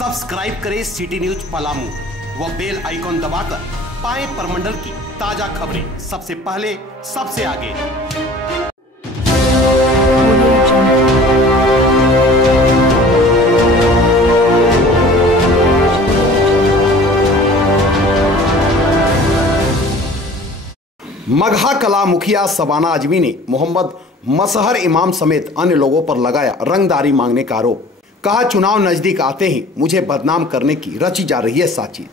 Subscribe करें city news Palamu व bell icon दबाकर पाएं परमंडल की ताजा खबरें सबसे पहले सबसे आगे। मगहा कला मुखिया शबाना आजमी ने मोहम्मद मसहर इमाम समेत अन्य लोगों पर लगाया रंगदारी मांगने का आरोप। कहा, चुनाव नजदीक आते ही मुझे बदनाम करने की रची जा रही है साजिश।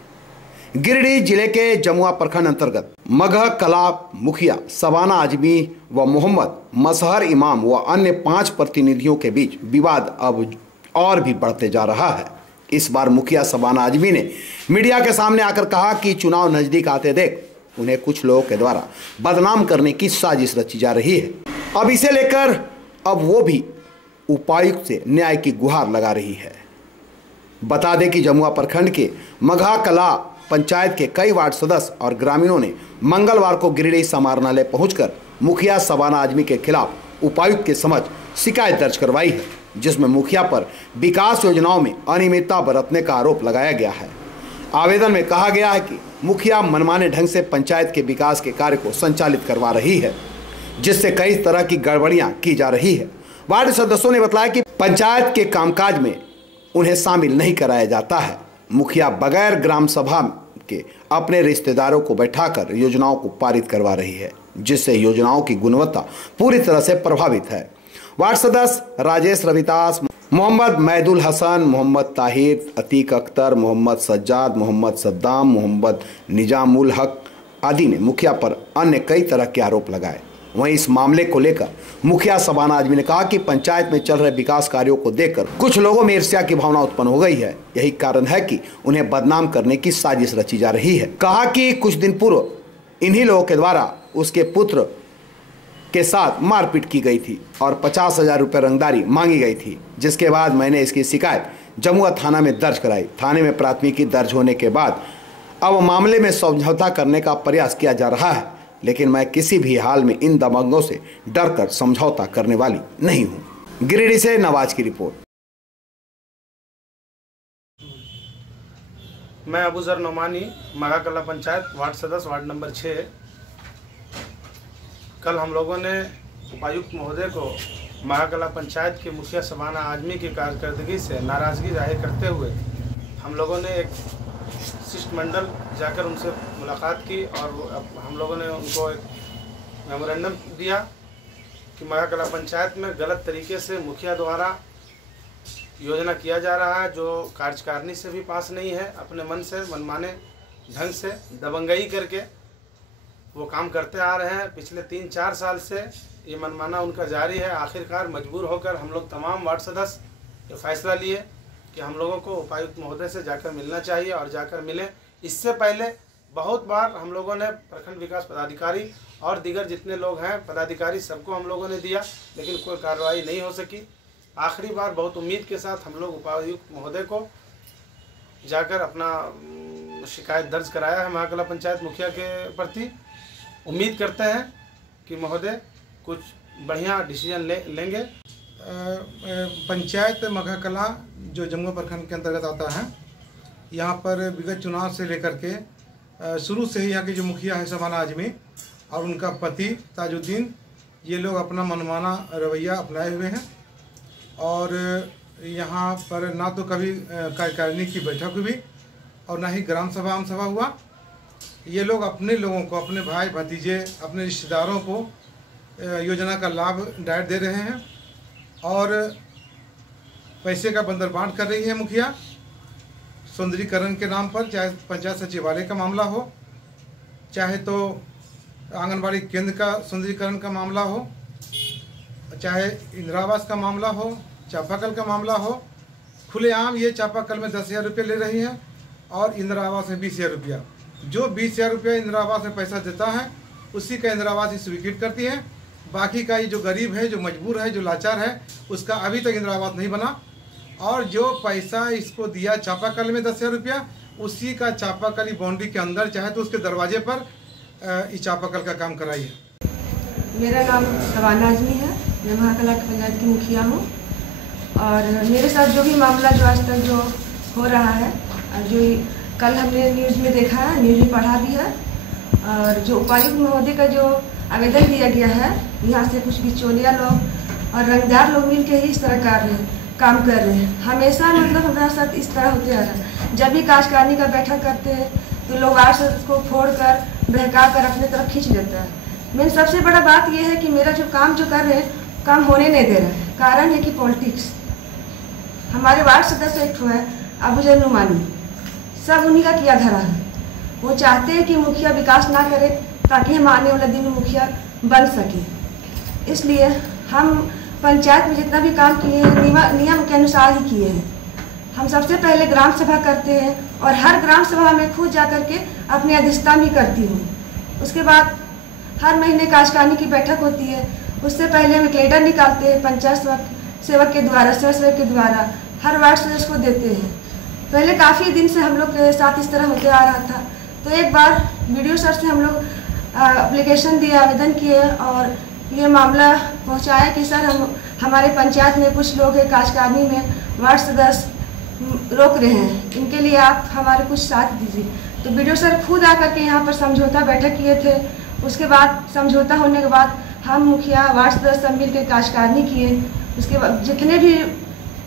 गिरिडीह जिले के जमुआ प्रखंड अंतर्गत मगहा कला मुखिया शबाना आजमी व मोहम्मद मसहर इमाम व अन्य 5 प्रतिनिधियों के बीच विवाद अब और भी बढ़ते जा रहा है। इस बार मुखिया शबाना आजमी ने मीडिया के सामने आकर कहा कि चुनाव नजदीक आते देख उन्हें कुछ लोगों के द्वारा बदनाम करने की साजिश रची जा रही है। अब इसे लेकर अब वो भी उपायुक्त से न्याय की गुहार लगा रही है। बता दें कि जमुआ प्रखंड के मगहा कला पंचायत के कई वार्ड सदस्य और ग्रामीणों ने मंगलवार को गिरिडीह समाहरणालय पहुंचकर मुखिया शबाना आजमी के खिलाफ उपायुक्त के समक्ष शिकायत दर्ज करवाई है, जिसमें मुखिया पर विकास योजनाओं में अनियमितता बरतने का आरोप लगाया गया है। आवेदन में कहा गया है कि मुखिया मनमाने ढंग से पंचायत के विकास के कार्य को संचालित करवा रही है, जिससे कई तरह की गड़बड़ियां की जा रही है। वार्ड सदस्यों ने बताया कि पंचायत के कामकाज में उन्हें शामिल नहीं कराया जाता है। मुखिया बगैर ग्राम सभा के अपने रिश्तेदारों को बैठाकर योजनाओं को पारित करवा रही है, जिससे योजनाओं की गुणवत्ता पूरी तरह से प्रभावित है। वार्ड सदस्य राजेश रविदास, मोहम्मद मैदुल हसन, मोहम्मद ताहिर, अतीक अख्तर, मोहम्मद सज्जाद, मोहम्मद सद्दाम, मोहम्मद निजामुल हक आदि ने मुखिया पर अन्य कई तरह के आरोप लगाए। वहीं इस मामले को लेकर मुखिया शबाना आजमी ने कहा कि पंचायत में चल रहे विकास कार्यों को देखकर कुछ लोगों में ईर्ष्या की भावना उत्पन्न हो गई है। यही कारण है कि उन्हें बदनाम करने की साजिश रची जा रही है। कहा कि कुछ दिन पूर्व इन्हीं लोगों के द्वारा उसके पुत्र के साथ मारपीट की गई थी और 50,000 रुपये रंगदारी मांगी गई थी, जिसके बाद मैंने इसकी शिकायत जमुआ थाना में दर्ज कराई। थाने में प्राथमिकी दर्ज होने के बाद अब मामले में समझौता करने का प्रयास किया जा रहा है, लेकिन मैं किसी भी हाल में इन दबंगों से डरकर समझौता करने वाली नहीं हूं। गिरिडीह से नवाज की रिपोर्ट। मैं अबूजर नोमानी, मगहा कला पंचायत वार्ड सदस्य, वार्ड नंबर 6। कल हम लोगों ने उपायुक्त महोदय को मगहा कला पंचायत के मुखिया शबाना आजमी की कारकर्दगी से नाराज़गी जाहिर करते हुए हम लोगों ने एक शिष्टमंडल जाकर उनसे मुलाकात की और हम लोगों ने उनको एक मेमोरेंडम दिया कि मगहा कला पंचायत में गलत तरीके से मुखिया द्वारा योजना किया जा रहा है, जो कार्यकारिणी से भी पास नहीं है। अपने मन से मनमाने ढंग से दबंगई करके वो काम करते आ रहे हैं। पिछले 3-4 साल से ये मनमाना उनका जारी है। आखिरकार मजबूर होकर हम लोग तमाम वार्ड सदस्य ये फैसला लिए कि हम लोगों को उपायुक्त महोदय से जाकर मिलना चाहिए और जाकर मिले। इससे पहले बहुत बार हम लोगों ने प्रखंड विकास पदाधिकारी और दीगर जितने लोग हैं पदाधिकारी सबको हम लोगों ने दिया, लेकिन कोई कार्रवाई नहीं हो सकी। आखिरी बार बहुत उम्मीद के साथ हम लोग उपायुक्त महोदय को जाकर अपना शिकायत दर्ज कराया है मगहा कला पंचायत मुखिया के प्रति। उम्मीद करते हैं कि महोदय कुछ बढ़िया डिसीजन लेंगे। पंचायत मगहा कला जो जमुआ प्रखंड के अंतर्गत आता है, यहाँ पर विगत चुनाव से लेकर के शुरू से ही यहाँ के जो मुखिया है शबाना आजमी और उनका पति ताजुद्दीन, ये लोग अपना मनमाना रवैया अपनाए हुए हैं और यहाँ पर ना तो कभी कार्यकारिणी की बैठक हुई और ना ही ग्राम सभा आम सभा हुआ। ये लोग अपने लोगों को, अपने भाई भतीजे, अपने रिश्तेदारों को योजना का लाभ डायरेक्ट दे रहे हैं और पैसे का बंदरबांट कर रही है मुखिया सौंदर्यीकरण के नाम पर। चाहे पंचायत सचिवालय का मामला हो, चाहे तो आंगनबाड़ी केंद्र का सौंदर्यीकरण का मामला हो, चाहे इंदिरा आवास का मामला हो, चापाकल का मामला हो। खुलेआम ये चापाकल में 10,000 रुपये ले रही है और इंदिरा आवास में 20,000 रुपया। जो 20,000 रुपया इंदिरा आवास में पैसा देता है उसी का इंदिरा आवास स्वीकृत करती है। बाकी का ये जो गरीब है, जो मजबूर है, जो लाचार है, उसका अभी तक इंदिरा आवास नहीं बना। और जो पैसा इसको दिया चापाकल में 10,000 रुपया, उसी का चापाकल बाउंड्री के अंदर चाहे तो उसके दरवाजे पर इस चापाकल का काम कराई है। मेरा नाम शबाना आजमी है, मैं मगहा कला पंचायत की मुखिया हूँ और मेरे साथ जो भी मामला जो आज तक जो हो रहा है। और जो कल हमने न्यूज़ में देखा है, न्यूज़ में पढ़ा भी है। और जो उपायुक्त महोदय का जो आवेदन दिया गया है, यहाँ से कुछ बिचौलिया लोग और रंगदार लोग मिल के ही इस तरह काम कर रहे हैं। हमेशा मतलब हमारे साथ इस तरह होते आ रहा है। जब भी कार्यकारिणी का बैठक करते हैं तो लोग आर्ट्स को फोड़ कर बहका कर अपने तरफ खींच लेता है। मेन सबसे बड़ा बात यह है कि मेरा जो काम कर रहे हैं, काम होने नहीं दे रहा है। कारण है कि पॉलिटिक्स। हमारे वार्ड सदस्य एक है अबूजर नुमानी, सब उन्हीं का किया धरा है। वो चाहते हैं कि मुखिया विकास ना करे ताकि हम आने वाले दिन में मुखिया बन सके। इसलिए हम पंचायत में जितना भी काम किए हैं नियम के अनुसार ही किए हैं। हम सबसे पहले ग्राम सभा करते हैं और हर ग्राम सभा में खुद जा कर के अपनी अध्यक्षता भी करती हूँ। उसके बाद हर महीने कार्यकारिणी की बैठक होती है। उससे पहले हम एक लेटर निकालते हैं पंचायत सेवक के द्वारा, सेवक के द्वारा हर वार्ड सदस्य को देते हैं। पहले काफ़ी दिन से हम लोग के साथ इस तरह होते आ रहा था। तो एक बार BDO सर से हम लोग एप्लीकेशन दिए, आवेदन किए और ये मामला पहुंचाया कि सर हमारे पंचायत में कुछ लोग हैं कार्यकारिणी में वार्ड सदस्य रोक रहे हैं, इनके लिए आप हमारे कुछ साथ दीजिए। तो BDO सर खुद आकर के यहाँ पर समझौता बैठक किए थे। उसके बाद समझौता होने के बाद हम मुखिया वार्ड सदस्य सब मिल के कार्यकारिणी किए। उसके बाद जितने भी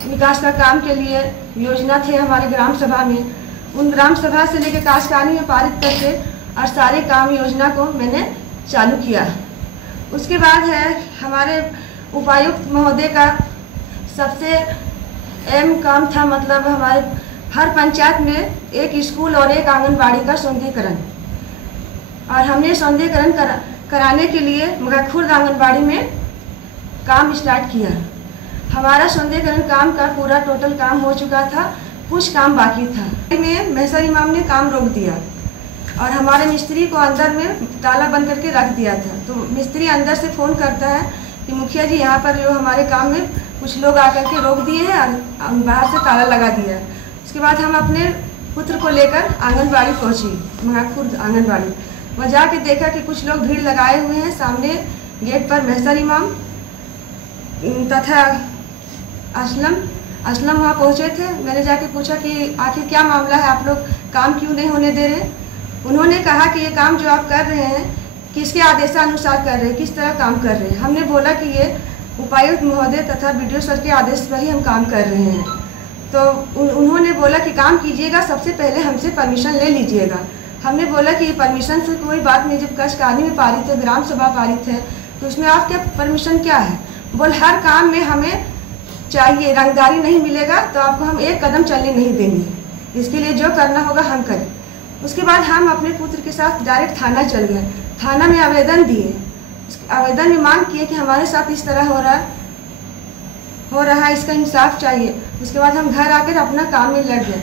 विकास का काम के लिए योजना थे हमारे ग्राम सभा में, उन ग्राम सभा से लेकर कार्यकारिणी में पारित करके और सारे काम योजना को मैंने चालू किया। उसके बाद है हमारे उपायुक्त महोदय का सबसे अहम काम था, मतलब हमारे हर पंचायत में एक स्कूल और एक आंगनबाड़ी का सौंदर्यीकरण। और हमने सौंदर्यीकरण कराने के लिए मगरखुर्द आंगनबाड़ी में काम स्टार्ट किया। हमारा सौंदर्यीकरण काम का पूरा टोटल काम हो चुका था, कुछ काम बाकी था। में महसर इमाम ने काम रोक दिया और हमारे मिस्त्री को अंदर में ताला बंद करके रख दिया था। तो मिस्त्री अंदर से फ़ोन करता है कि मुखिया जी यहाँ पर जो हमारे काम में कुछ लोग आकर के रोक दिए हैं और बाहर से ताला लगा दिया है। उसके बाद हम अपने पुत्र को लेकर आंगनबाड़ी पहुँची, मगरखुर्द आंगनबाड़ी। वहाँ जाके देखा कि कुछ लोग भीड़ लगाए हुए हैं सामने गेट पर। महसर इमाम तथा असलम वहाँ पहुँचे थे। मैंने जाके पूछा कि आखिर क्या मामला है, आप लोग काम क्यों नहीं होने दे रहे। उन्होंने कहा कि ये काम जो आप कर रहे हैं किसके आदेशानुसार कर रहे हैं, किस तरह काम कर रहे हैं। हमने बोला कि ये उपायुक्त महोदय तथा BDO सर के आदेश पर ही हम काम कर रहे हैं। तो उन्होंने बोला कि काम कीजिएगा, सबसे पहले हमसे परमिशन ले लीजिएगा। हमने बोला कि परमिशन से कोई बात नहीं, जब कार्यकारिणी में पारित है, ग्राम सभा पारित है, तो उसमें आपके परमिशन क्या है। बोल हर काम में हमें चाहिए, रंगदारी नहीं मिलेगा तो आपको हम एक कदम चलने नहीं देंगे। इसके लिए जो करना होगा हम करें। उसके बाद हम अपने पुत्र के साथ डायरेक्ट थाना चल गए। थाना में आवेदन दिए। आवेदन में मांग किए कि हमारे साथ इस तरह हो रहा है, इसका इंसाफ चाहिए। उसके बाद हम घर आकर अपना काम में लग गए।